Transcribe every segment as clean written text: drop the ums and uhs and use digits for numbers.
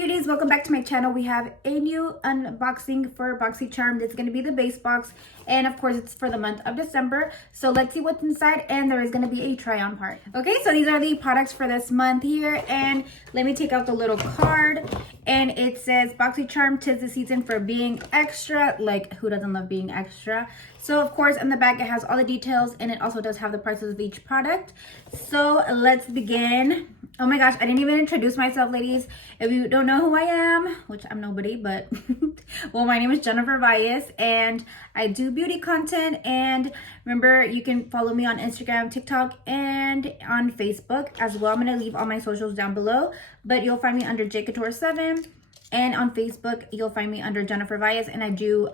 beauties, welcome back to my channel. We have a new unboxing for Boxycharm. It's going to be the base box, and of course it's for the month of December. So let's see what's inside, and there is going to be a try on part. Okay, so these are the products for this month here, and let me take out the little card, and it says Boxycharm, 'tis the season for being extra. Like, who doesn't love being extra? So of course in the back it has all the details, and it also does have the prices of each product. So let's begin. Oh my gosh, I didn't even introduce myself, ladies. If you don't know who I am, which I'm nobody, but well, my name is Jennifer Valles, and I do beauty content. And remember, you can follow me on Instagram, TikTok, and on Facebook as well. I'm gonna leave all my socials down below, but you'll find me under JCouture7. And on Facebook, you'll find me under Jennifer Valles, and I do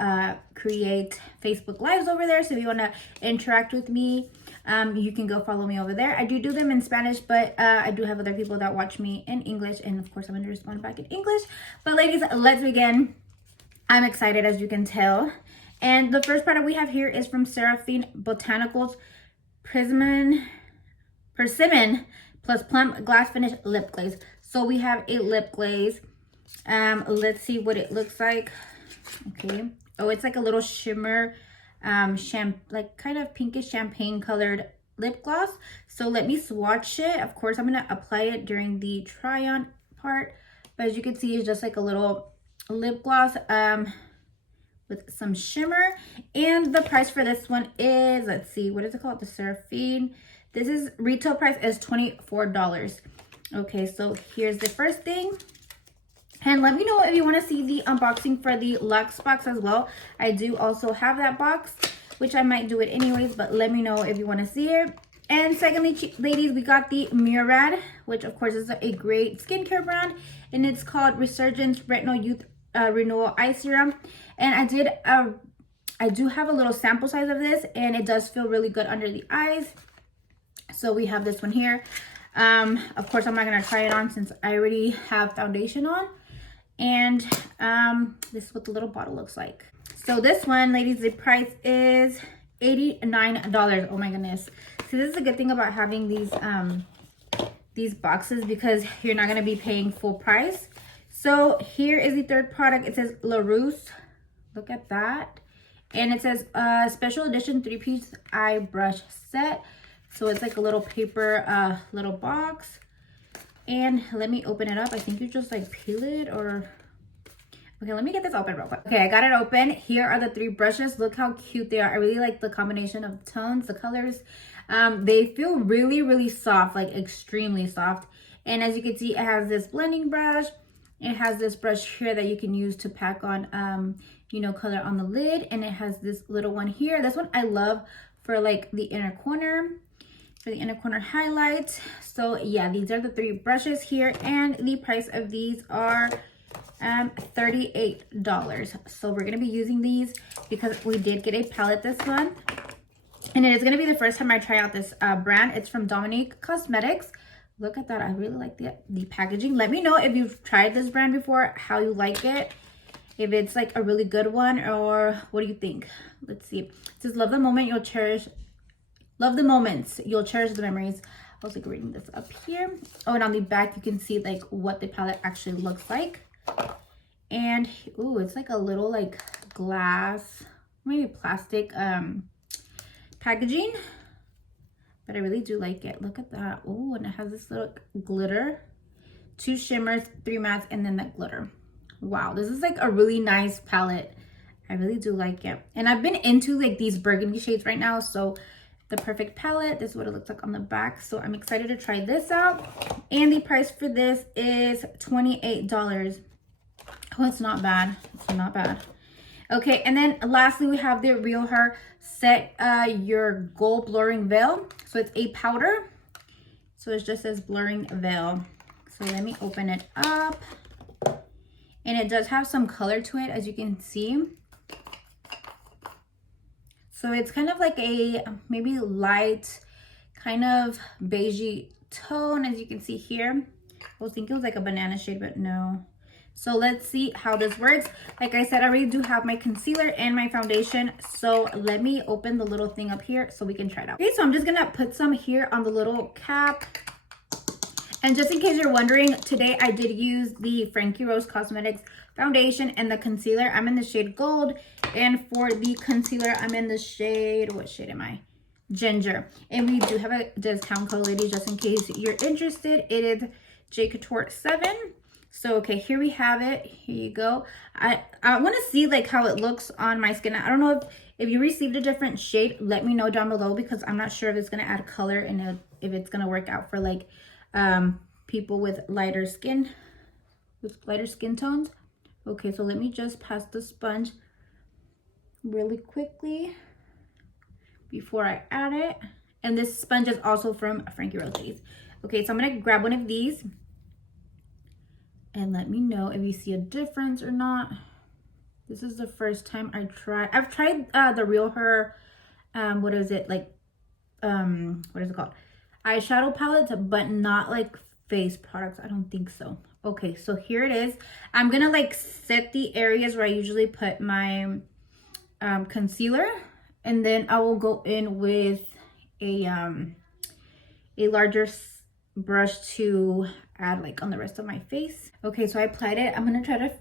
create Facebook Lives over there. So if you want to interact with me, you can go follow me over there. I do them in Spanish, but I do have other people that watch me in English. And of course, I'm going to respond back in English. But ladies, let's begin. I'm excited, as you can tell. And the first product we have here is from Seraphine Botanicals Persimmon plus Plum Glass Finish Lip Glaze. So we have a lip glaze. Let's see what it looks like. Okay. Oh, it's like a little shimmer, like kind of pinkish champagne colored lip gloss. So let me swatch it. Of course, I'm gonna apply it during the try on part, but as you can see, it's just like a little lip gloss with some shimmer. And the price for this one is, let's see, what is it called? The Seraphine. This is retail price is $24. Okay, so here's the first thing. And let me know if you want to see the unboxing for the Luxe box as well. I do also have that box, which I might do it anyways, but let me know if you want to see it. And secondly, ladies, we got the Murad, which of course is a great skincare brand, and it's called Resurgence Retinol Youth Renewal Eye Serum. And I do have a little sample size of this, and it does feel really good under the eyes. So we have this one here. Of course, I'm not going to try it on since I already have foundation on. And this is what the little bottle looks like. So this one, ladies, the price is $89. Oh my goodness. So this is a good thing about having these boxes, because you're not going to be paying full price. So here is the third product. It says La Rousse. Look at that. And it says special edition 3-piece eye brush set. So it's like a little paper little box. And let me open it up. I think you just like peel it, or okay, let me get this open real quick. Okay, I got it open. Here are the 3 brushes. Look how cute they are. I really like the combination of the tones, the colors. They feel really, really soft, like extremely soft. And as you can see, it has this blending brush. It has this brush here that you can use to pack on, you know, color on the lid. And it has this little one here. This one I love for like the inner corner. For the inner corner highlight. So yeah, these are the 3 brushes here, and the price of these are $38. So we're gonna be using these because we did get a palette this month, and it is gonna be the first time I try out this brand. It's from Dominique Cosmetics. Look at that. I really like the packaging. Let me know if you've tried this brand before, how you like it, if it's like a really good one, or what do you think? Let's see. It says, love the moment you'll cherish. Love the moments, you'll cherish the memories. I was like reading this up here. Oh, and on the back, you can see like what the palette actually looks like. And, ooh, it's like a little like glass, maybe plastic packaging. But I really do like it. Look at that. Oh, and it has this little glitter. 2 shimmers, 3 mattes, and then that glitter. Wow, this is like a really nice palette. I really do like it. And I've been into like these burgundy shades right now, so the perfect palette. This is what it looks like on the back. So I'm excited to try this out. And the price for this is $28. Oh, it's not bad. It's not bad. Okay, and then lastly, we have the Real Her Set Your Gold Blurring Veil. So it's a powder. So it just says blurring veil. So let me open it up. And it does have some color to it, as you can see. So it's kind of like a maybe light, kind of beigey tone, as you can see here. I was thinking it was like a banana shade, but no. So let's see how this works. Like I said, I already do have my concealer and my foundation. So let me open the little thing up here so we can try it out. Okay, so I'm just gonna put some here on the little cap. And just in case you're wondering, today I did use the Frankie Rose Cosmetics foundation and the concealer. I'm in the shade Gold. And for the concealer, I'm in the shade, what shade am I? Ginger. And we do have a discount code, ladies, just in case you're interested. It is JCouture7. So, okay, here we have it. Here you go. I want to see like how it looks on my skin. I don't know if you received a different shade, let me know down below, because I'm not sure if it's going to add color and if it's going to work out for like people with lighter skin tones. Okay, so let me just pass the sponge really quickly before I add it. And this sponge is also from Frankie Rose. Okay, so I'm going to grab one of these. And let me know if you see a difference or not. This is the first time I've tried the Real Her, what is it called? Eyeshadow palettes, but not like face products. I don't think so. Okay, so here it is. I'm gonna like set the areas where I usually put my concealer, and then I will go in with a larger brush to add like on the rest of my face. Okay, so I applied it. I'm gonna try to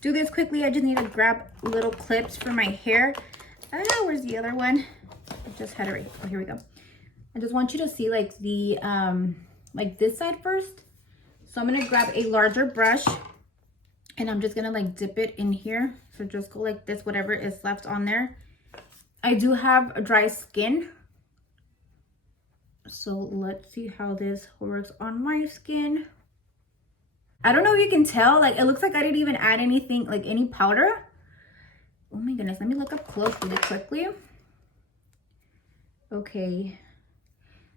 do this quickly. I just need to grab little clips for my hair. Where's the other one? I just had it right. Oh, here we go. I just want you to see like the like this side first. So I'm gonna grab a larger brush and I'm just gonna like dip it in here. So just go like this, whatever is left on there. I do have a dry skin, so let's see how this works on my skin. I don't know if you can tell, like it looks like I didn't even add anything, like any powder. Oh my goodness, let me look up close really quickly. Okay,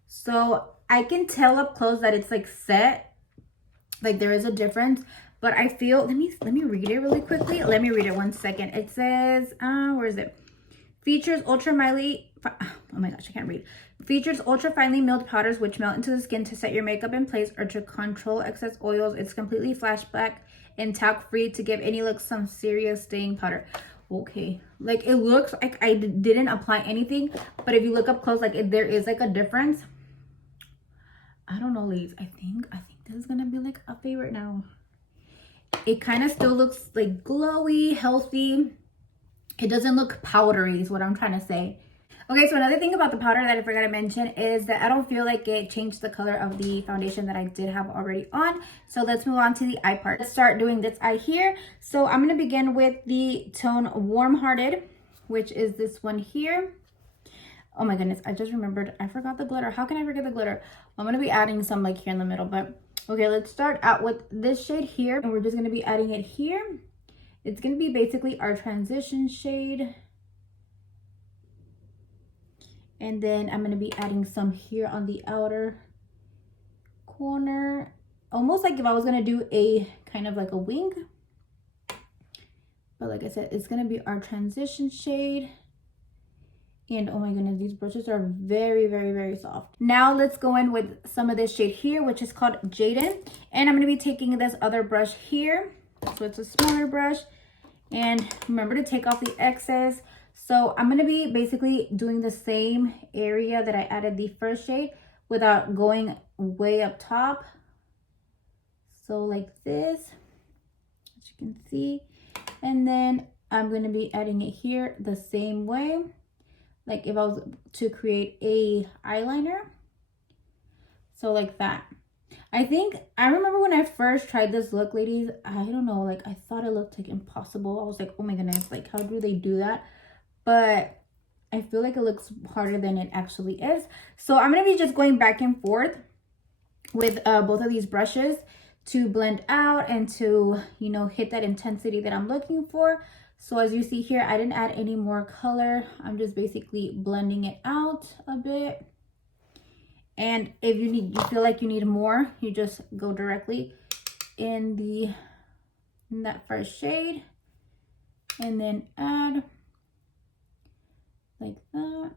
so I can tell up close that it's like set, like there is a difference, but I feel, let me read it really quickly. Let me read it 1 second. It says, where is it? Features ultra finely, oh my gosh, I can't read. Features ultra finely milled powders which melt into the skin to set your makeup in place or to control excess oils. It's completely flashback and talc free to give any look some serious staying powder. Okay, like it looks like I didn't apply anything, but if you look up close, like there is like a difference. I don't know, ladies. I think this is gonna be like a favorite now. It kind of still looks like glowy, healthy. It doesn't look powdery is what I'm trying to say. Okay, so another thing about the powder that I forgot to mention is that I don't feel like it changed the color of the foundation that I did have already on. So let's move on to the eye part. Let's start doing this eye here. So I'm going to begin with the tone Warm Hearted, which is this one here. Oh my goodness, I just remembered. I forgot the glitter. How can I forget the glitter? I'm going to be adding some like here in the middle. But okay, let's start out with this shade here. And we're just going to be adding it here. It's going to be basically our transition shade. And then I'm going to be adding some here on the outer corner. Almost like if I was going to do a kind of like a wing. But like I said, it's going to be our transition shade. And oh my goodness, these brushes are very, very, very soft. Now let's go in with some of this shade here, which is called Jaden. And I'm going to be taking this other brush here. So it's a smaller brush. And remember to take off the excess. So I'm going to be basically doing the same area that I added the first shade without going way up top. So like this, as you can see. And then I'm going to be adding it here the same way. Like if I was to create a eyeliner. So like that. I remember when I first tried this look, ladies, I don't know, like I thought it looked like impossible. I was like, oh my goodness, like how do they do that? But I feel like it looks harder than it actually is. So I'm going to be just going back and forth with both of these brushes to blend out and to, you know, hit that intensity that I'm looking for. So as you see here, I didn't add any more color. I'm just basically blending it out a bit. And if you feel like you need more, you just go directly in that first shade and then add like that.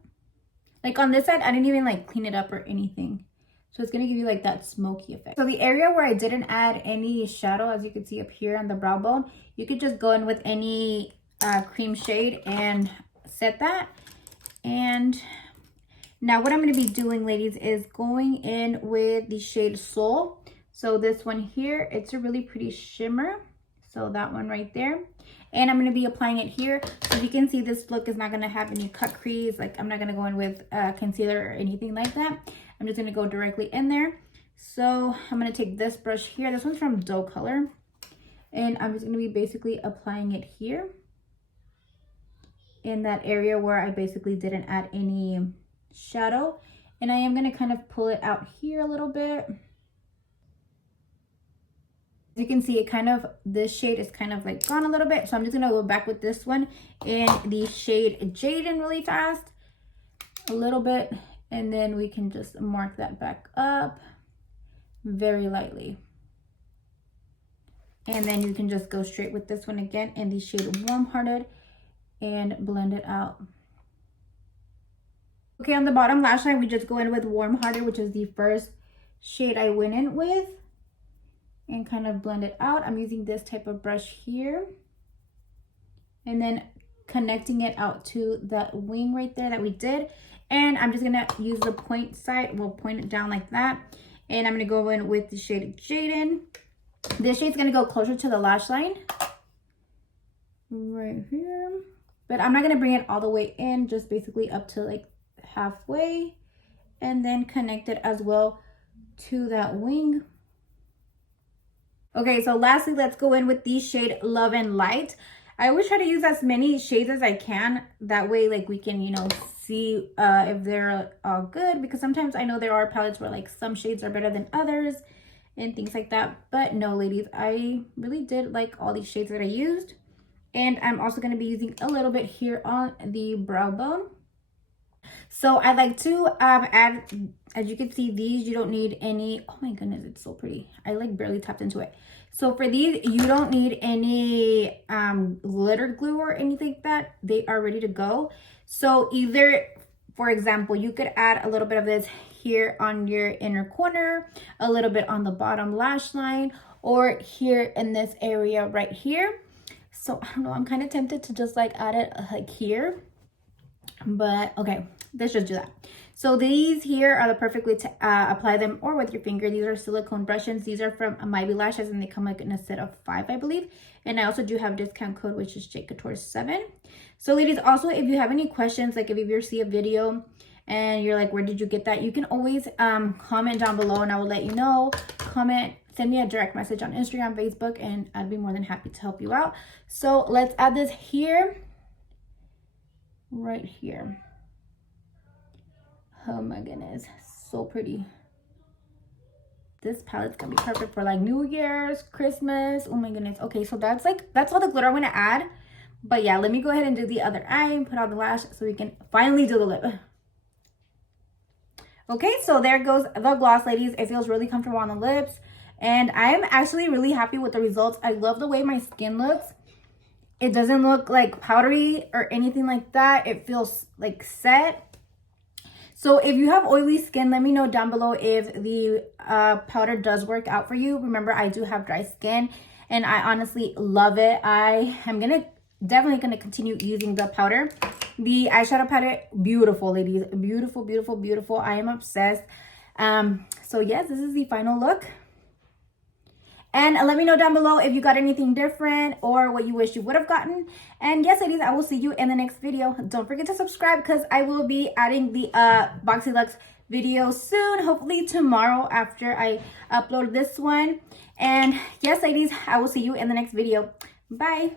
Like on this side, I didn't even like clean it up or anything. So it's gonna give you like that smoky effect. So the area where I didn't add any shadow, as you can see up here on the brow bone, you could just go in with any cream shade and set that. And now what I'm going to be doing, ladies, is going in with the shade Soul. So this one here, it's a really pretty shimmer. So that one right there. And I'm going to be applying it here. So you can see this look is not going to have any cut crease. Like I'm not going to go in with concealer or anything like that. I'm just going to go directly in there. So I'm going to take this brush here. This one's from Doe Color. And I'm just going to be basically applying it here. In that area where I basically didn't add any shadow. And I am going to kind of pull it out here a little bit. You can see it kind of, this shade is kind of like gone a little bit. So I'm just gonna go back with this one in the shade Jaden really fast, a little bit. And then we can just mark that back up very lightly. And then you can just go straight with this one again in the shade Warm Hearted and blend it out. Okay, on the bottom lash line, we just go in with Warm Hearted, which is the first shade I went in with. And kind of blend it out. I'm using this type of brush here. And then connecting it out to that wing right there that we did. And I'm just gonna use the point side. We'll point it down like that. And I'm gonna go in with the shade Jaden. This shade's gonna go closer to the lash line. Right here. But I'm not gonna bring it all the way in, just basically up to like halfway. And then connect it as well to that wing. Okay, so lastly, let's go in with the shade Love and Light. I always try to use as many shades as I can. That way, like, we can, you know, see if they're all good. Because sometimes I know there are palettes where, like, some shades are better than others and things like that. But no, ladies, I really did like all these shades that I used. And I'm also going to be using a little bit here on the brow bone. So I like to add, as you can see, these, you don't need any, oh my goodness, it's so pretty. I like barely tapped into it. So for these, you don't need any glitter glue or anything like that. They are ready to go. So either, for example, you could add a little bit of this here on your inner corner, a little bit on the bottom lash line, or here in this area right here. So I don't know, I'm kind of tempted to just like add it like here. But okay, let's just do that. So these here are the perfect way to apply them, or with your finger. These are silicone brushes. These are from Maybe Lashes, and they come like in a set of 5, I believe. And I also do have a discount code, which is JCouture7. So ladies, also, if you have any questions, like if you ever see a video and you're like, where did you get that? You can always comment down below and I will let you know. Comment, send me a direct message on Instagram, Facebook, and I'd be more than happy to help you out. So let's add this here. Right here. Oh my goodness, so pretty. This palette's gonna be perfect for like New Year's, Christmas. Oh my goodness. Okay, so that's all the glitter I'm gonna add. But yeah, let me go ahead and do the other eye and put on the lash so we can finally do the lip. Okay, so there goes the gloss, ladies. It feels really comfortable on the lips, and I am actually really happy with the results. I love the way my skin looks. It doesn't look like powdery or anything like that. It feels like set. So if you have oily skin, let me know down below if the powder does work out for you. Remember, I do have dry skin and I honestly love it. I am definitely gonna continue using the powder. The eyeshadow powder, beautiful, ladies. Beautiful, beautiful, beautiful. I am obsessed. So yes, this is the final look. And let me know down below if you got anything different or what you wish you would have gotten. And yes, ladies, I will see you in the next video. Don't forget to subscribe because I will be adding the Boxy Luxe video soon. Hopefully tomorrow after I upload this one. And yes, ladies, I will see you in the next video. Bye.